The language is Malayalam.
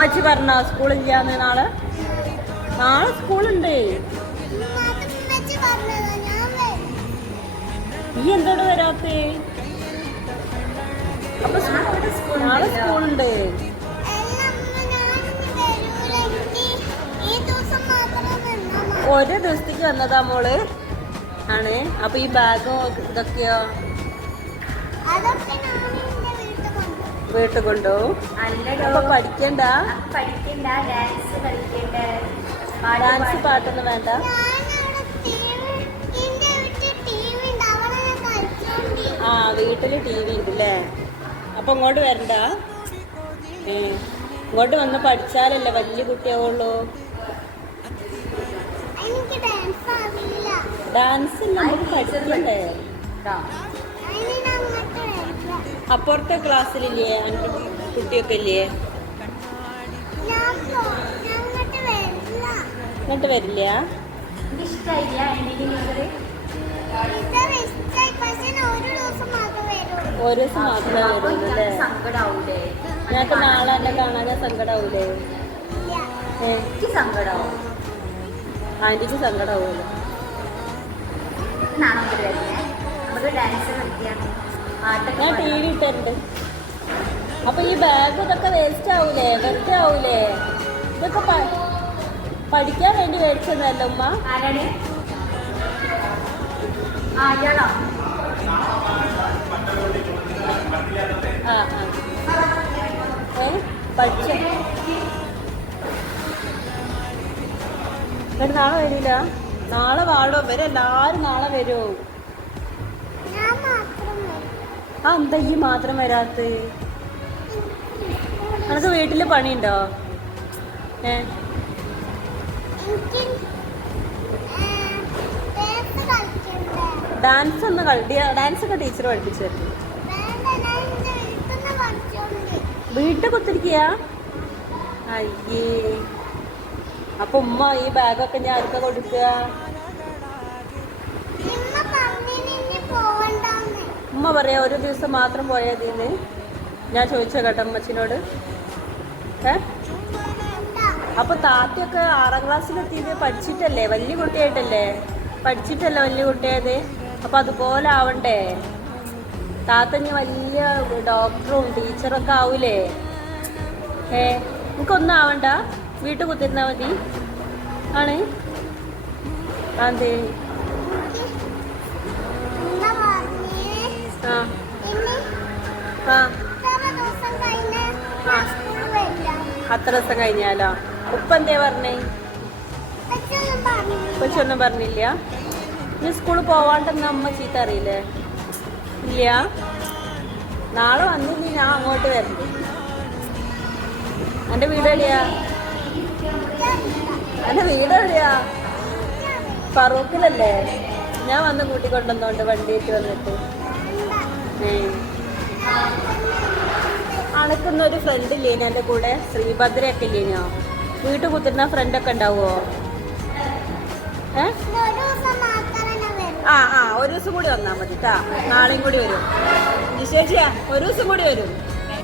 അമ്മച്ചി പറഞ്ഞോ സ്കൂളില്ലാന്ന് നാളെ? നാളെ സ്കൂളുണ്ട്. ഈ എന്തോട് വരാത്തേ? അപ്പൊ നാളെ സ്കൂളുണ്ട്. ഒരു ദിവസത്തേക്ക് വന്നതാ മോള് ആണ്. അപ്പൊ ഈ ബാഗോ ഇതൊക്കെയോ വീട്ടിൽ കൊണ്ടുപോകും. അപ്പൊ പഠിക്കണ്ട? ഡാൻസ് പാട്ടൊന്നും വേണ്ട. ആ വീട്ടില് ടി വി ഉണ്ട് അല്ലേ? അപ്പൊ ഇങ്ങോട്ട് വരണ്ട. ഇങ്ങോട്ട് വന്ന് പഠിച്ചാലല്ലേ വലിയ കുട്ടിയാവുള്ളൂ. ഡാൻസ് നമുക്ക് പഠിക്കണ്ടേ? അപ്പുറത്തെ ക്ലാസ്സിലില്ലേ കുട്ടിയൊക്കെ ഇല്ലേ? എന്നിട്ട് വരില്ല? ഒരു ദിവസം മാത്രമേ വരുള്ളൂ അല്ലേ? ഞങ്ങൾക്ക് നാളെ എന്നെ കാണാതെ സങ്കടാവൂലേ? സങ്കടാവും. ആന്റിക്ക് സങ്കടാവൂല്ലോ. ഞാൻ ടി വി ഇട്ടുണ്ട്. അപ്പൊ ഈ ബാഗ് ഇതൊക്കെ വേസ്റ്റ് ആവൂലേ? വെറുതെ ആവൂലേ? ഇതൊക്കെ പഠിക്കാൻ വേണ്ടി മേടിച്ചതല്ല ഉമ്മ? പഠിച്ച നാളെ വരില്ല. നാളെ വാടോ ഇവരെല്ലാരും നാളെ വരുമോ? ആ എന്താ ഈ മാത്രം വരാത്ത? നിനക്ക് വീട്ടില് പണിയുണ്ടോ? ഡാൻസ് ഒന്ന് ഡാൻസ് ഒക്കെ ടീച്ചർ പഠിപ്പിച്ചു തരുന്നു. വീട്ടിൽ കുത്തിരിക്കുക? അയ്യേ. അപ്പൊ ഉമ്മ ഈ ബാഗൊക്കെ ഞാൻ ആർക്കാ കൊടുക്കുക? ഉമ്മ പറയാ ഒരു ദിവസം മാത്രം പോയതിന്ന്. ഞാൻ ചോദിച്ചോ കേട്ടോ അമ്മച്ചിനോട്. അപ്പൊ താത്തയൊക്കെ 6ാം ക്ലാസ്സിലെത്തിയത് പഠിച്ചിട്ടല്ലേ? വലിയ കുട്ടിയായിട്ടല്ലേ? പഠിച്ചിട്ടല്ലേ വലിയ കുട്ടിയായത്? അപ്പൊ അതുപോലെ ആവണ്ടേ? താത്തഞ്ഞ് വലിയ ഡോക്ടറും ടീച്ചറൊക്കെ ആവൂലേ? നമുക്കൊന്നും ആവണ്ട, വീട്ടിൽ കുത്തിരുന്നാ മതി ആണ്? അതെ. അത്ര ദിവസം കഴിഞ്ഞാലോ? ഉപ്പ എന്തേ പറഞ്ഞേ? കൊച്ചൊന്നും പറഞ്ഞില്ല. ഇനി സ്കൂളിൽ പോവാണ്ടെന്ന് അമ്മ ചീത്ത അറിയില്ലേ? ഇല്ല. നാളെ വന്നില്ല ഞാൻ അങ്ങോട്ട് വരണ്ട്. എൻ്റെ വീട് എവിടെയാ? എൻ്റെ വീട് എവിടെയാ? ഫറൂഖിലല്ലേ? ഞാൻ വന്ന് കൂട്ടിക്കൊണ്ടുവന്നോണ്ട് വണ്ടിയിട്ട് വന്നിട്ട്. അണക്കുന്നൊരു ഫ്രണ്ട് ഇല്ലേനോ എൻ്റെ കൂടെ? ശ്രീഭദ്രയൊക്കെ ഇല്ലേനോ? വീട്ടിൽ കുത്തിരുന്ന ഫ്രണ്ടൊക്കെ ഉണ്ടാവുമോ? ഒരു ദിവസം കൂടി വന്നാൽ മതി കേട്ടാ. നാളെയും കൂടി വരും. നിശേഷിയാ ഒരു ദിവസം കൂടി വരും.